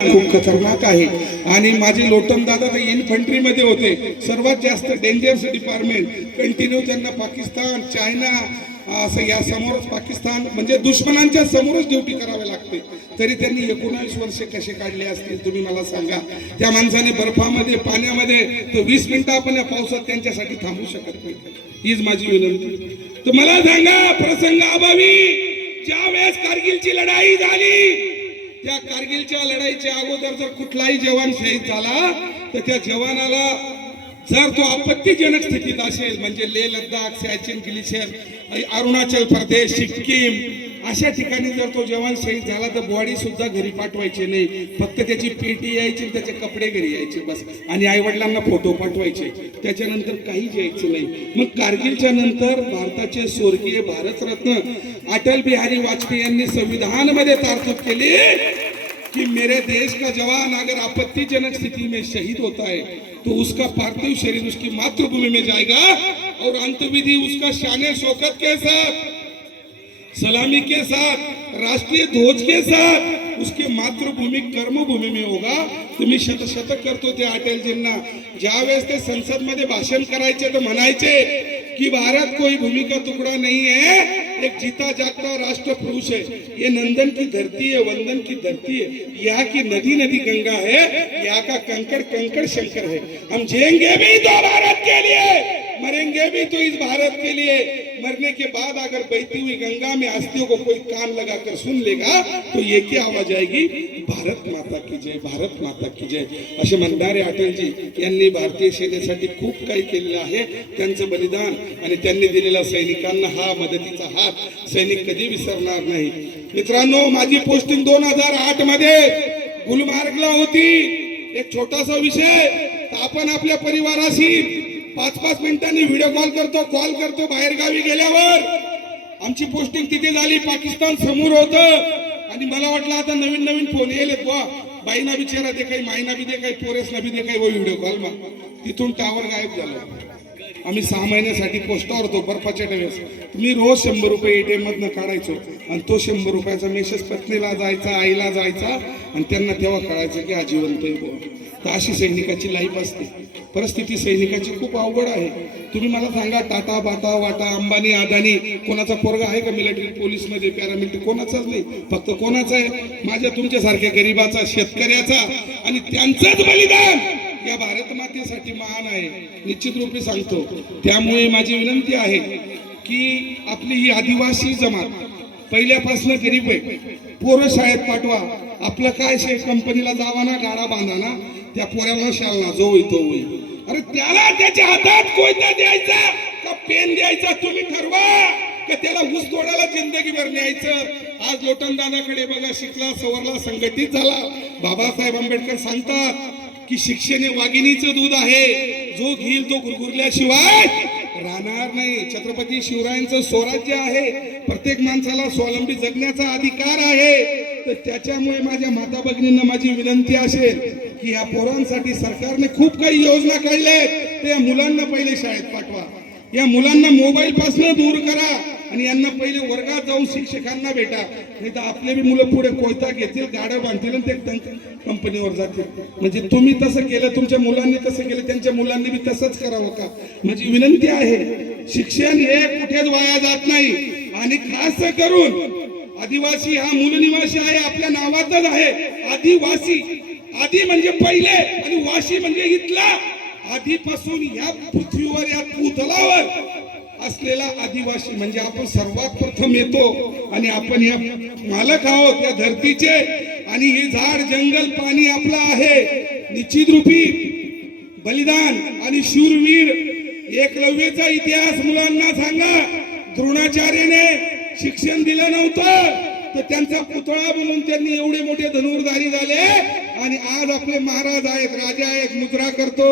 खूप खतरनाक आहे। आणि माझे लोटन दादा तर इन्फंट्री मध्ये होते, सर्वात जास्त डेंजरस डिपार्टमेंट। कंटिन्यू त्यांना पाकिस्तान, चायना असं या समोरच पाकिस्तान म्हणजे दुश्मनांच्या समोरच ड्युटी करावी लागते। तरी त्यांनी 19 वर्ष कसे काढले असतील तुम्ही मला सांगा। त्या माणसाने बर्फामध्ये पाण्यामध्ये तो 20 मिनिटं आपण या पावसात त्यांच्यासाठी थांबू शकत नाही। हीच माझी विनंती। तर मला सांगा, प्रसंग अभावी ज्या वेळेस कारगिलची लढाई झाली, त्या कारगिलच्या लढाईच्या अगोदर जर कुठलाही जवान शहीद झाला तर त्या जवानाला जर तो आपत्तीजनक स्थितीत असेल, म्हणजे लेह लडाख, सियाचीन ग्लेशियर, अरुणाचल प्रदेश, सिक्कीम अशा ठिकाणी जर तो जवान शहीद झाला तर बॉडी सुद्धा घरी पाठवायची नाही, फक्त त्याची पेटी यायची, त्याचे कपडे घरी यायचे बस, आणि आई वडिलांना फोटो पाठवायचे, त्याच्यानंतर काहीच यायचं नाही। मग कारगिलच्या नंतर भारताचे स्वर्गीय भारतरत्न अटल बिहारी वाजपेयी यांनी संविधान मध्ये तरतूद केली कि मेरे देश का जवान अगर आपत्तिजनक स्थिति में शहीद होता है तो उसका पार्थिव शरीर उसकी मातृभूमि में जाएगा और अंतविधि उसका शान शौकत के साथ, सलामी के साथ, राष्ट्रीय ध्वज के साथ उसके मातृभूमि कर्मभूमि में होगा। तुम्ही शतशतक करतो ते अटलजींना। ज्यावेळेस ते संसद मध्ये भाषण करायचे तर म्हणायचे कि भारत कोई भूमि का टुकड़ा नहीं है, एक जीता जागता राष्ट्र पुरुष है। ये नंदन की धरती है, वंदन की धरती है, यहाँ की नदी नदी गंगा है, यहाँ का कंकड़ कंकड़ शंकर है। हम जिएंगे भी तो भारत के लिए, मरेंगे भी तो इस भारत के लिए। मरने के बाद अगर बहती हुई गंगा में अस्थियों को कोई कान लगाकर सुन लेगा तो ये क्या आवाज आएगी, भारत माता की जय, भारत माता की जय। असे म्हणणारे अटलजी यांनी भारतीय सेनेसाठी खूप काही केलेलं आहे। त्यांचं बलिदान आणि त्यांनी दिलेला सैनिकांना हा मदतीचा हात सैनिक कधी विसरणार नाही। मित्रांनो, माझी पोस्टिंग 2008 मध्ये गुलमार्गला होती। एक छोटासा विषय, आपण आपल्या परिवाराशी 5-5 मिनिटांनी व्हिडिओ कॉल करतो बाहेर गावी गेल्यावर। आमची पोस्टिंग तिथे झाली, पाकिस्तान समोर होतं आणि मला वाटलं आता नवीन नवीन फोन येईल बुवा, बाईना बिचारा दे काही, मायना बी दे काही, पोरेसना बी दे काही, वो व्हिडिओ कॉल मा। तिथून टावर गायब झाला। आम्ही 6 महिन्यासाठी पोस्टावर होतो बर्फाच्या वेळेस। मी रोज 100 रुपये ATM मधनं काढायचो आणि तो 100 रुपयाचा मेसेज पत्नीला जायचा, आईला जायचा आणि त्यांना तेव्हा कळायचं की आजीवंत आहे बुवा। तर अशी सैनिकाची लाईफ असते। परिस्थिती सैनिकाची खूप अवघड आहे। तुम्ही मला सांगा, टाटा, बाटा, वाटा, अंबानी, अदानी, कोणाचा पोरगा आहे का मिलिटरी, पोलीस मध्ये, पॅरामिलिटरी? कोणाचाच नाही। फक्त कोणाचा आहे, माझ्या तुमच्यासारख्या गरीबाचा, शेतकऱ्याचा। आणि त्यांचंच बलिदान या भारत मातेसाठी महान आहे, निश्चित रूपे सांगतो। त्यामुळे माझी विनंती आहे की आपली ही आदिवासी जमात पहिल्यापासून गरीब आहे, पोरं शाळेत पाठवा। आपलं काय शे, कंपनीला जावा ना, गाडा बांधा ना, त्या पोऱ्याला शाळा जो होतो होईल। अरे त्याला त्याच्या हातात कोयता द्यायचा का पेन द्यायचा, तुम्ही ठरवा। का त्याला ऊस तोडायला जिंदगीभर न्यायचं? आज लोटन दादाकडे बघा, शिकला, सवरला, संघटित झाला। बाबासाहेब आंबेडकर सांगतात की शिक्षण हे वाघिणीचं दूध आहे, जो घेईल तो गुरगुरल्याशिवाय राहणार नाही। छत्रपती शिवरायांचं स्वराज्य आहे, प्रत्येक माणसाला स्वावलंबी जगण्याचा अधिकार आहे। तर त्याच्यामुळे माझ्या माता भगिनींना माझी विनंती असेल की या पोरांसाठी सरकारने खूप काही योजना काढल्या, ते या मुलांना पहिले शाळेत पाठवा, या मुलांना मोबाईल पासून दूर करा आणि यांना पहिले वर्गात जाऊन शिक्षकांना भेटा। नाही तर आपले बी मुलं पुढे कोयता घेतील, गाड्या बांधतील आणि ते कंपनीवर जातील। म्हणजे तुम्ही तसं केलं, तुमच्या मुलांनी तसं केलं, त्यांच्या मुलांनी बी तसंच करावं का? माझी विनंती आहे, शिक्षण हे कुठेच वाया जात नाही। आणि खास करून आदिवासी हा मूल निवासी आहे, आपल्या नावातच आहे आदिवासी। आदी म्हणजे पहिले आणि वासी म्हणजे इथला। आधीपासून या पृथ्वीवर, या भूतलावर असलेला आदिवासी म्हणजे आपण सर्वात प्रथम येतो आणि आपण या मालक आहोत या धरतीचे। आणि हे झाड, जंगल, पाणी आपलं आहे। निश्चित रूपी बलिदान आणि शूरवीर एकलव्याचा इतिहास मुलांना सांगा। द्रोणाचार्याने शिक्षण दिलं नव्हतं तर त्यांचा पुतळा बनवून त्यांनी एवढे मोठे धनुर्धारी झाले। आणि आज आपले महाराज आहेत, राजा आहेत, मुद्रा करतो